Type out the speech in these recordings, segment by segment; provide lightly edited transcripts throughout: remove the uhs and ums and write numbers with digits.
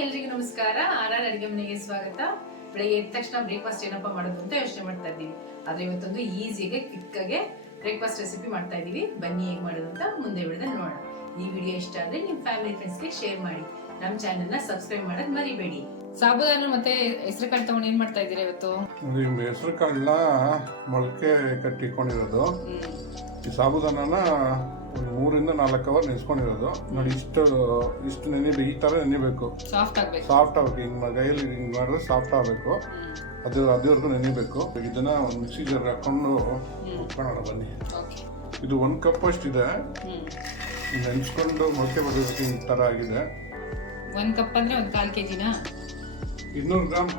ಎಲ್ರಿಗೂ ನಮಸ್ಕಾರ. ಆರ್ಆರ್ ಅಡುಗೆ ಮನೆಗೆ ಸ್ವಾಗತ. ಬೆಳಗ್ಗೆ ಎದ್ದ ತಕ್ಷಣ ಬ್ರೇಕ್ಫಾಸ್ಟ್ ಏನಪ್ಪ ಮಾಡೋದು ಅಂತ ಯೋಚನೆ ಮಾಡ್ತಾ ಇದ್ದೀವಿ. ಆದ್ರೆ ಇವತ್ತೊಂದು ಈಸಿಗೆ ಕ್ವಿಕ್ಕಾಗೆ ಬ್ರೇಕ್ಫಾಸ್ಟ್ ರೆಸಿಪಿ ಮಾಡ್ತಾ ಇದ್ದೀವಿ. ಬನ್ನಿ ಹೇಗೆ ಮಾಡೋದು ಅಂತ ಮುಂದೆ ವಿಡಿಯೋದಲ್ಲಿ ನೋಡೋಣ. ಈ ವಿಡಿಯೋ ಇಷ್ಟ ಆದ್ರೆ ನಿಮ್ಮ ಫ್ಯಾಮಿಲಿ ಫ್ರೆಂಡ್ಸ್ಗೆ ಶೇರ್ ಮಾಡಿ. ನಮ್ಮ ಚಾನೆಲ್ನ ಸಬ್ಸ್ಕ್ರೈಬ್ ಮಾಡೋದು ಮರಿಬೇಡಿ. ಸಾಬುದಾನ ಮತ್ತೆ ಹೆಸರು ಕಾಳು ತಗೊಂಡು ಏನ್ ಮಾಡ್ತಾ ಇದ್ದೀರಾ ಇವತ್ತು? ಹೆಸರು ಕಾಳನ್ನ ಮೊಳಕೆ ಕಟ್ಟಿಕೊಂಡಿರೋದು. ಈ ಸಾಬುದಾನನ 3 ಇಂದ 4 ಅವರ್ ನೆನೆಸ್ಕೊಂಡಿರೋದು. ನೋಡಿ ಇಷ್ಟು ನೆನಿಬೇಕು, ಈ ತರ ನೆನಿಬೇಕು, ಸಾಫ್ಟ್ ಆಗ್ಬೇಕು. ಹಿಂಗ್ ಕೈಯಲ್ಲಿ ಹಿಂಗ್ ಮಾಡಿದ್ರೆ ಸಾಫ್ಟ್ ಆಗ್ಬೇಕು. ಅದುವರೆಗೂ ನೆನಿಬೇಕು. ಇದನ್ನ ಒಂದು ಮಿಕ್ಸಿ ಜಾರ್ ಹಾಕೊಂಡು ಉಟ್ಕೊಳ್ಳೋಣ ಬನ್ನಿ. ಇದು 1 ಕಪ್ ಅಷ್ಟಿದೆ. ನೆನೆಸ್ಕೊಂಡು ಮೊಳಕೆ ಬರಬೇಕು. ಈ ತರ ಆಗಿದೆ. 1 ಕಪ್ ಅಂದ್ರೆ 1/4 kg 200 ಗ್ರಾಮ್.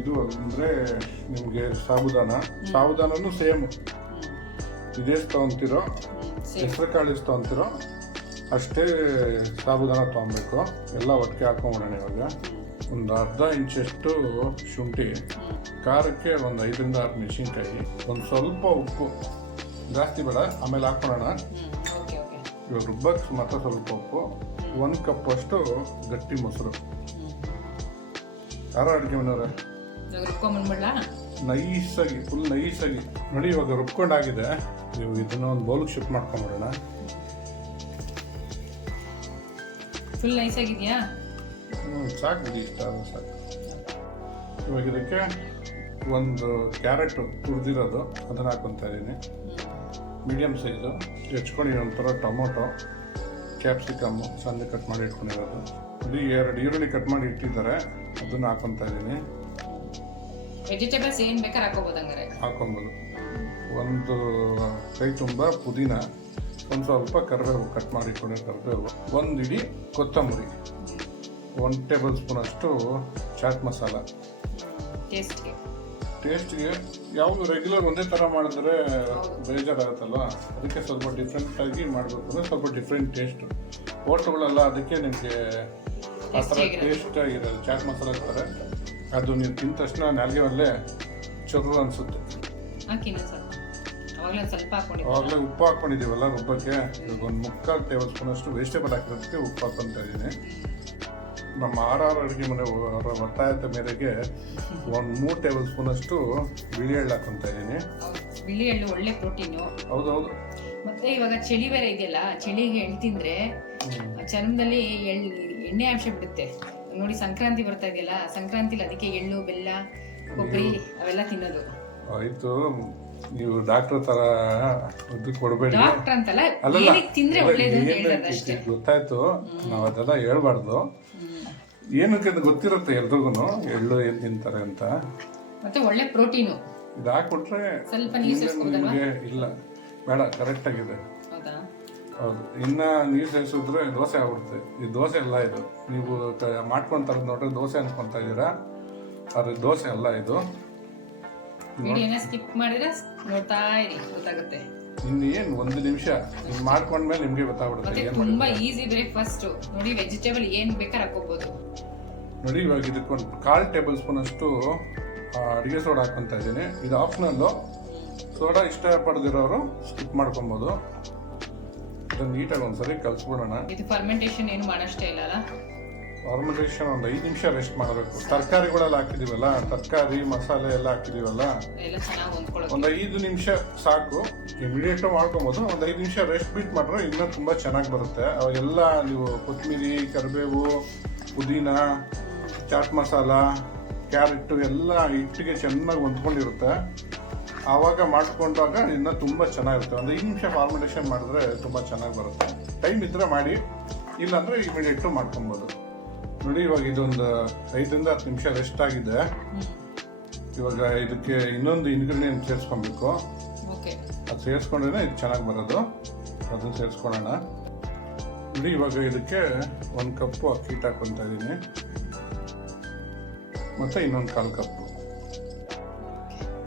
ಇದು ಅಂದ್ರೆ ನಿಮ್ಗೆ ಸಾಬುದಾನನು ಸೇಮ್ ಇದೆಷ್ಟು ತಗೊಂತಿರೋ, ಹೆಸರು ಕಾಳು ಎಷ್ಟು ತಗೊಂತಿರೋ ಅಷ್ಟೇ ಸಾಬುದಾನ ತಗೊಬೇಕು. ಎಲ್ಲ ಒಟ್ಟಿಗೆ ಹಾಕೊಂಡ್ಬಿಡೋಣ. ಇವಾಗ ಒಂದು ಅರ್ಧ ಇಂಚಷ್ಟು ಶುಂಠಿ, ಖಾರಕ್ಕೆ ಒಂದು 5 ರಿಂದ 6 ಮೆಣಸಿನ್ಕಾಯಿ, ಒಂದು ಸ್ವಲ್ಪ ಉಪ್ಪು, ಜಾಸ್ತಿ ಬೇಡ, ಆಮೇಲೆ ಹಾಕೊಳ್ಳೋಣ. ಇವಾಗ ರುಬ್ಬಕ್ಕೆ ಮಾತ್ರ ಸ್ವಲ್ಪ ಉಪ್ಪು, 1 ಕಪ್ ಅಷ್ಟು ಗಟ್ಟಿ ಮೊಸರು. ಖಾರ ಅಡುಗೆ ಮನೆಯವ್ರೆ ನೈಸಾಗಿ, ಫುಲ್ ನೈಸಾಗಿ ನೋಡಿ. ಇವಾಗ ರುಬ್ಕೊಂಡಾಗಿದೆ. ನೀವು ಇದನ್ನ ಒಂದು ಬೌಲ್ಗೆ ಶಿಫ್ಟ್ ಮಾಡ್ಕೊಂಡ್ಬಿಡೋಣ. ಫುಲ್ ನೈಸ್ ಆಗಿದೆಯಾ? ಸಾಕು ಬಿಡಿ, ಇಷ್ಟ ಆದ್ರೆ ಸಾಕು. ಇವಾಗ ಇದಕ್ಕೆ ಒಂದು ಕ್ಯಾರೆಟ್ ತುರಿದಿರೋದು ಅದನ್ನು ಹಾಕೊತಾ ಇದ್ದೀನಿ, ಮೀಡಿಯಮ್ ಸೈಜು. ಹೆಚ್ಕೊಂಡು ಒಂಥರ ಟೊಮೊಟೊ, ಕ್ಯಾಪ್ಸಿಕಮ್ಮು ಸಣ್ಣ ಕಟ್ ಮಾಡಿ ಇಟ್ಕೊಂಡಿರೋದು. ಇದು 2 ಈರುಳ್ಳಿ ಕಟ್ ಮಾಡಿ ಇಟ್ಟಿದ್ದಾರೆ, ಅದನ್ನು ಹಾಕೊತಾ ಇದ್ದೀನಿ. ವೆಜಿಟೇಬಲ್ಸ್ ಏನು ಬೇಕಾದ್ರೆ ಹಾಕೋಬೋದು, ಹಂಗಾರೆ ಹಾಕೊಬೋದು. ಒಂದು ಕೈ ತುಂಬ ಪುದೀನ, ಒಂದು ಸ್ವಲ್ಪ ಕರಿಬೇವು ಕಟ್ ಮಾಡಿ ಇಟ್ಕೊಂಡಿರೋ ಕರಿಬೇವು, 1 ಇಡೀ ಕೊತ್ತಂಬರಿ, 1 ಟೇಬಲ್ ಸ್ಪೂನ್ ಅಷ್ಟು ಚಾಟ್ ಮಸಾಲ. ಟೇಸ್ಟ್ಗೆ ಯಾವುದು ರೆಗ್ಯುಲರ್ ಒಂದೇ ಥರ ಮಾಡಿದ್ರೆ ಬೇಜಾರಾಗುತ್ತಲ್ವ, ಅದಕ್ಕೆ ಸ್ವಲ್ಪ ಡಿಫ್ರೆಂಟಾಗಿ ಮಾಡಬೇಕು. ಅಂದರೆ ಸ್ವಲ್ಪ ಡಿಫ್ರೆಂಟ್ ಟೇಸ್ಟು. ಹೋಟ್ಲುಗಳೆಲ್ಲ ಅದಕ್ಕೆ ನಿಮಗೆ ಆ ಥರ ಟೇಸ್ಟ್ ಆಗಿರೋದು ಚಾಟ್ ಮಸಾಲ ಇರ್ತಾರೆ. ಅದು ನೀವು ತಿಂದ ತಕ್ಷಣ ನಾಲ್ಗೆಯಲ್ಲೇ ಚೊರು ಅನಿಸುತ್ತೆ. ಆವಾಗಲೇ ಉಪ್ಪು ಹಾಕ್ಕೊಂಡಿದ್ದೀವಲ್ಲ ರುಬ್ಬಕ್ಕೆ. ಇವಾಗ ಒಂದು 3/4 ಟೇಬಲ್ ಸ್ಪೂನ್ ಅಷ್ಟು ವೆಜಿಟೇಬಲ್ ಹಾಕಿರೋದಕ್ಕೆ ಉಪ್ಪು ಹಾಕ್ಕೊತಾ ಇದ್ದೀನಿ. ನಮ್ಮ ಆರ್ಆರ್ ಅಡುಗೆ ಮನೆ ಅವರ ಒತ್ತಾಯದ ಮೇರೆಗೆ 3 ಟೇಬಲ್ ಸ್ಪೂನ್ ಅಷ್ಟು ಬಿಳಿ ಎಳ್ಳು ಹಾಕ್ಕೊತಾ ಇದ್ದೀನಿ. ಬಿಳಿ ಎಳ್ಳು ಒಳ್ಳೆ ಪ್ರೋಟೀನು. ಹೌದೌದು. ಮತ್ತೆ ಇವಾಗ ಚಳಿ ಬೇರೆ ಇದೆಯಲ್ಲ, ಚಳಿಗೆ ಎಳ್ಳು ತಿಂದ್ರೆ ಚರ್ಮದಲ್ಲಿ ಎಣ್ಣೆ ಅಂಶ ಬಿಡುತ್ತೆ ನೋಡಿ. ಸಂಕ್ರಾಂತಿ ಬರ್ತಾ ಇದೆಯಲ್ಲ, ಸಂಕ್ರಾಂತಿಲಿ ಅದಕ್ಕೆ ಎಳ್ಳು, ಬೆಲ್ಲ, ಕೊಬ್ಬರಿ ಅವೆಲ್ಲ ತಿನ್ನೋದು. ಆಯ್ತು, ನೀವು ಡಾಕ್ಟರ್ ತರ ಕೊಡಬೇಡಿ. ಡಾಕ್ಟರ್ ಅಂತಲ್ಲ, ತಿಂದ್ರೆ ಒಳ್ಳೇದು ಅಷ್ಟೇ. ಗೊತ್ತಾಯ್ತು, ನಾವ್ ಅದೆಲ್ಲ ಹೇಳ್ಬಾರ್ದು. ಏನಕ್ಕೆ ಗೊತ್ತಿರುತ್ತೆ ಎಲ್ರಿಗೂ ಎಳ್ಳು ಏನ್ ತಿಂತಾರೆ ಅಂತ. ಮತ್ತೆ ಒಳ್ಳೆ ಪ್ರೋಟೀನು. ಇದು ಹಾಕ್ಬಿಟ್ರೆ ಸ್ವಲ್ಪ ನಿಮಗೆ ಇಲ್ಲ ಬೇಡ, ಕರೆಕ್ಟ್ ಆಗಿದೆ. ಹೌದು, ಇನ್ನ ನೀರು ಸೇರಿಸಿದ್ರೆ ದೋಸೆ ಆಗ್ಬಿಡುತ್ತೆ. ಈ ದೋಸೆ ಅಲ್ಲ ಇದು. ನೀವು ಮಾಡ್ಕೊಂತ ನೋಡ್ರೆ ದೋಸೆ ಅನ್ಕೊಂತ ಇದ್ದೀರಾ, ಆದ್ರೆ ದೋಸೆ ಅಲ್ಲ ಇದು. ಸ್ಕಿಪ್ ಮಾಡಿದ್ರೆ ನೋಡ್ತಾ ಇರಿ, ಗೊತ್ತಾಗುತ್ತೆ. ಇನ್ನೇನು 1 ನಿಮಿಷ ಮಾಡ್ಕೊಂಡ್ಮೇಲೆ ನಿಮ್ಗೆ ಗೊತ್ತಾಗ್ಬಿಡುತ್ತೆ. ತುಂಬಾ ಈಸಿ ಬ್ರೇಕ್ಫಾಸ್ಟ್ ನೋಡಿ. ವೆಜಿಟೇಬಲ್ ಏನ್ ಬೇಕಾದ್ರೆ ಹಾಕೋಬಹುದು ನೋಡಿ. ಇವಾಗ ಇದಕ್ಕೊಂದು 1/4 ಟೇಬಲ್ ಸ್ಪೂನ್ ಅಷ್ಟು ಅಡುಗೆ ಸೋಡಾ ಹಾಕೊಂತ ಇದ್ದೀನಿ. ಇದು ಆಪ್ಷನಲ್ಲು. ಸೋಡಾ ಇಷ್ಟ ಪಡೆದಿರೋರು ಸ್ಕಿಪ್ ಮಾಡ್ಕೊಬೋದು. ಇದನ್ನು ನೀಟಾಗಿ ಒಂದ್ಸರಿ ಕಲ್ಸ್ಬಿಡೋಣ. ಇದು ಫರ್ಮೆಂಟೇಷನ್ ಏನು ಮಾಡೋಷ್ಟೇ ಇಲ್ಲ ಅಲ್ಲ. ಫಾರ್ಮೆಂಟೇಷನ್ ಒಂದು 5 ನಿಮಿಷ ರೆಸ್ಟ್ ಮಾಡಬೇಕು. ತರಕಾರಿಗಳೆಲ್ಲ ಹಾಕಿದೀವಲ್ಲ, ತರಕಾರಿ ಮಸಾಲೆ ಎಲ್ಲ ಹಾಕಿದೀವಲ್ಲ, ಒಂದು 5 ನಿಮಿಷ ಸಾಕು. ಇಮಿಡಿಯೇಟ್ ಮಾಡ್ಕೊಬೋದು. ಒಂದು 5 ನಿಮಿಷ ರೆಸ್ಟ್ ಬಿಟ್ಟು ಮಾಡ್ರೆ ಇನ್ನೂ ತುಂಬ ಚೆನ್ನಾಗಿ ಬರುತ್ತೆ. ಅವಾಗೆಲ್ಲ ನೀವು ಕೊತ್ತಂಬರಿ, ಕರಿಬೇವು, ಪುದೀನ, ಚಾಟ್ ಮಸಾಲ, ಕ್ಯಾರೆಟ್ ಎಲ್ಲ ಹಿಟ್ಟಿಗೆ ಚೆನ್ನಾಗಿ ಹೊಂದ್ಕೊಂಡಿರುತ್ತೆ. ಆವಾಗ ಮಾಡ್ಕೊಂಡಾಗ ಇನ್ನೂ ತುಂಬ ಚೆನ್ನಾಗಿರುತ್ತೆ. ಒಂದು 5 ನಿಮಿಷ ಫಾರ್ಮೆಂಟೇಷನ್ ಮಾಡಿದ್ರೆ ತುಂಬ ಚೆನ್ನಾಗಿ ಬರುತ್ತೆ. ಟೈಮ್ ಇದ್ದರೆ ಮಾಡಿ, ಇಲ್ಲಾಂದರೆ ಇಮಿಡಿಯೇಟು ಮಾಡ್ಕೊಬೋದು. ನೋಡಿ, ಇವಾಗ ಇದೊಂದು 5 ರಿಂದ 10 ನಿಮಿಷ ರೆಸ್ಟ್ ಆಗಿದೆ. ಇವಾಗ ಇದಕ್ಕೆ ಇನ್ನೊಂದು ಇಂಗ್ರೀಡಿಯೆಂಟ್ ಸೇರಿಸ್ಕೊಬೇಕು. ಅದು ಸೇರಿಸ್ಕೊಂಡ್ರೆ ಇದು ಚೆನ್ನಾಗಿ ಬರೋದು. ಅದನ್ನು ಸೇರಿಸ್ಕೊಳ್ಳೋಣ. ನೋಡಿ, ಇವಾಗ ಇದಕ್ಕೆ 1 ಕಪ್ಪು ಅಕ್ಕಿ ಹಿಟ್ಟು ಹಾಕ್ಕೊತಾ ಇದ್ದೀನಿ, ಮತ್ತು ಇನ್ನೊಂದು 1/4 ಕಪ್ಪು.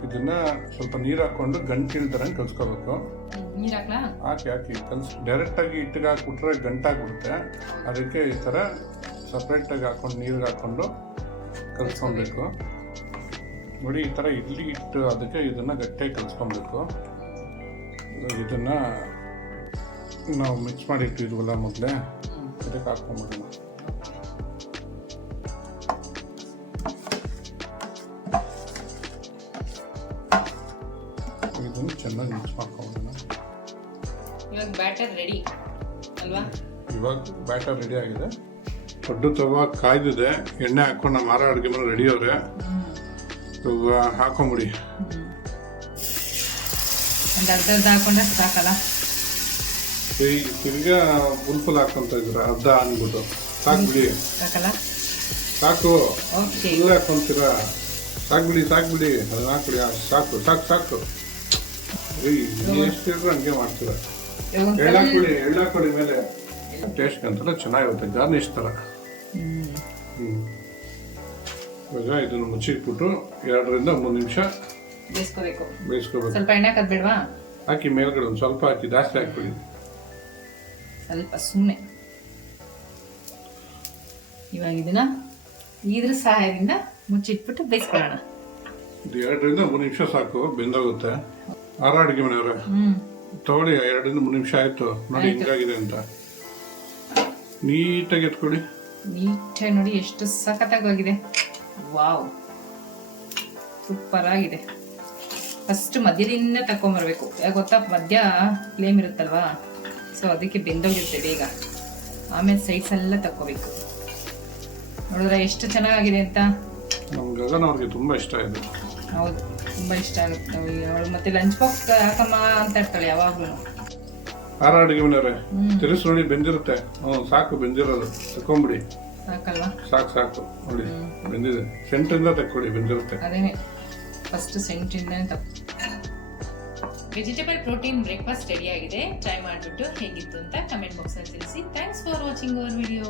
ಇದನ್ನ ಸ್ವಲ್ಪ ನೀರು ಹಾಕೊಂಡು ಗಂಟಿಲ್ದಂಗೆ ಕಲ್ಸ್ಕೋಬೇಕು. ಹಾಕಿ ಡೈರೆಕ್ಟಾಗಿ ಹಿಟ್ಟಿಗೆ ಹಾಕ್ಬಿಟ್ರೆ ಗಂಟಾಗ್ಬಿಡುತ್ತೆ. ಅದಕ್ಕೆ ಈ ಥರ ಸಪ್ರೇಟಾಗಿ ಹಾಕೊಂಡು ನೀರಿಗೆ ಹಾಕ್ಕೊಂಡು ಕಲಿಸ್ಕೊಬೇಕು. ನೋಡಿ, ಈ ಥರ ಇಡ್ಲಿ ಹಿಟ್ಟು ಅದಕ್ಕೆ ಇದನ್ನು ಗಟ್ಟಿಯಾಗಿ ಕಲಿಸ್ಕೊಬೇಕು. ಇದನ್ನು ನಾವು ಮಿಕ್ಸ್ ಮಾಡಿ ಇಟ್ಟಿದ್ವಲ್ಲ ಮೊದಲೇ, ಅದಕ್ಕೆ ಹಾಕ್ಕೊಂಬಿಡೋಣ. ಚೆನ್ನಾಗಿ ಮಿಕ್ಸ್ ಮಾಡ್ಕೊಳ್ಳೋಣ. ಇವಾಗ ಬ್ಯಾಟರ್ ರೆಡಿ ಅಲ್ವಾ? ಇವಾಗ ಬ್ಯಾಟರ್ ರೆಡಿ ಆಗಿದೆ. ದೊಡ್ಡ ತವ ಕಾಯ್ದಿದೆ, ಎಣ್ಣೆ ಹಾಕೊಂಡು ನಮ್ಮ ಆರ ಅಡುಗೆ ಮನೆ ರೆಡಿ ಅವ್ರೆ. ಇವಾಗ ಹಾಕೊಂಬಿಡಿ. ಒಂದು ಅರ್ಧ ಹಾಕೊಂಡ್ರೆ ಸಾಕಲ್ಲ? ತಿರ್ಗಾ ಫುಲ್ ಹಾಕೊಂತ ಇದ್ರ ಅರ್ಧ ಅಂದ್ಬಿಟ್ಟು ಸಾಕು ಬಿಡಿ. ಸಾಕಲ್ಲ? ಸಾಕು. ಓಕೆ. ಇಲ್ಲ ಹಾಕೊಂತೀರಾ? ಸಾಕು ಬಿಡಿ ಅದನ್ನ ಹಾಕ್ಬಿಡಿ. ಸಾಕು ಸಾಕು ಸಾಕು. ಎಷ್ಟು ಇದ್ರೆ ಹಂಗೆ ಮಾಡ್ತೀರಾ. ಎಳ್ಳಾಕೊಡಿ ಮೇಲೆ. ಟೇಸ್ಟ್ ಅಂತಲ್ಲ ಚೆನ್ನಾಗಿರುತ್ತೆ, ಗಾರ್ನಿಶ್ ಥರ. ಇವಾಗ ಇದನ್ನು ಮುಚ್ಚಿಟ್ಬಿಟ್ಟು 2ರಿಂದ 3 ನಿಮಿಷ ಬೇಯಿಸ್ಕೋಬೇಕು. ಸ್ವಲ್ಪ ಎಣ್ಣೆ ಹಾಕೋದು ಬೇಡವಾ? ಹಾಕಿ ಮೇಲ್ಗಡೆ ಒಂದು ಸ್ವಲ್ಪ ಹಾಕಿ, ಜಾಸ್ತಿ ಹಾಕ್ಬಿಡಿ. ಸ್ವಲ್ಪ ಸುಮ್ಮನೆ. ಇವಾಗ ಇದನ್ನ ಇದ್ರ ಸಹಾಯದಿಂದ ಮುಚ್ಚಿಟ್ಬಿಟ್ಟು ಬೇಯಿಸ್ಕೊಳ್ಳೋಣ. 2ರಿಂದ 3 ನಿಮಿಷ ಸಾಕು, ಬೆಂದೋಗುತ್ತೆ. ಆರ ಅಡುಗೆ ಮನೆಯವ್ರೆ ತಗೊಳ್ಳಿ. 2ರಿಂದ 3 ನಿಮಿಷ ಆಯ್ತು ನೋಡಿ ಹಿಂಗಾಗಿದೆ ಅಂತ. ನೀಟಾಗಿ ಎತ್ಕೊಳ್ಳಿ. ನೀಟಾಗಿ ನೋಡಿ ಎಷ್ಟು ಸಖತ್ತಾಗಿದೆ. ವಾವ್, ಸೂಪರ್ ಆಗಿದೆ. ಫಸ್ಟ್ ಮಧ್ಯದಿಂದ ತಕೊಂಬರ್ಬೇಕು. ಯಾಕೆ ಗೊತ್ತಾ, ಮಧ್ಯ ಫ್ಲೇಮ್ ಇರುತ್ತಲ್ವಾ, ಸೊ ಅದಕ್ಕೆ ಬೆಂದೋಗಿರುತ್ತೆ ಬೇಗ. ಆಮೇಲೆ ಸೈಡ್ಸ್ ಎಲ್ಲ ತಕ್ಕೋಬೇಕು. ನೋಡಿದ್ರೆ ಎಷ್ಟು ಚೆನ್ನಾಗಿದೆ ಅಂತ. ನಮ್ಮ ಗಗನ್ ಅವ್ರಿಗೆ ತುಂಬಾ ಇಷ್ಟ ಇದೆ. ಹೌದು, ತುಂಬಾ ಇಷ್ಟ ಆಗುತ್ತೆ. ಅವಳು ಮತ್ತೆ ಲಂಚ್ ಬಾಕ್ಸ್ ಹಾಕಮ್ಮ ಅಂತ ಇರ್ತಾಳೆ ಯಾವಾಗ್ಲೂ. ಆರ ಅಡುಗೆ ಮನೆಯವ್ರೆ ತಿರ್ಸ್ ನೋಡಿ, ಬೆಂದಿರುತ್ತೆ. ಸಾಕು, ಬೆಂದಿರೋದು ತಕೊಂಬಿಡಿ. ಸಾಕಲ್ವಾ? ಸಾಕು ನೋಡಿ, ಬೆಂದಿದೆ. ಸೆಂಟ್ರಿಂದ ತಕ್ಕೊಳ್ಳಿ, ಬೆಂದಿರುತ್ತೆ. ಅದೇನೆ ಫಸ್ಟ್ ಸೆಂಟ್ರಿಂದನೇ ವೆಜಿಟೇಬಲ್ ಪ್ರೋಟೀನ್ ಬ್ರೇಕ್ಫಾಸ್ಟ್ ರೆಡಿ ಆಗಿದೆ. ಟ್ರೈ ಮಾಡಿಬಿಟ್ಟು ಹೇಗಿತ್ತು ಅಂತ ಕಮೆಂಟ್ ಬಾಕ್ಸಲ್ಲಿ ತಿಳಿಸಿ. Thanks for watching our video.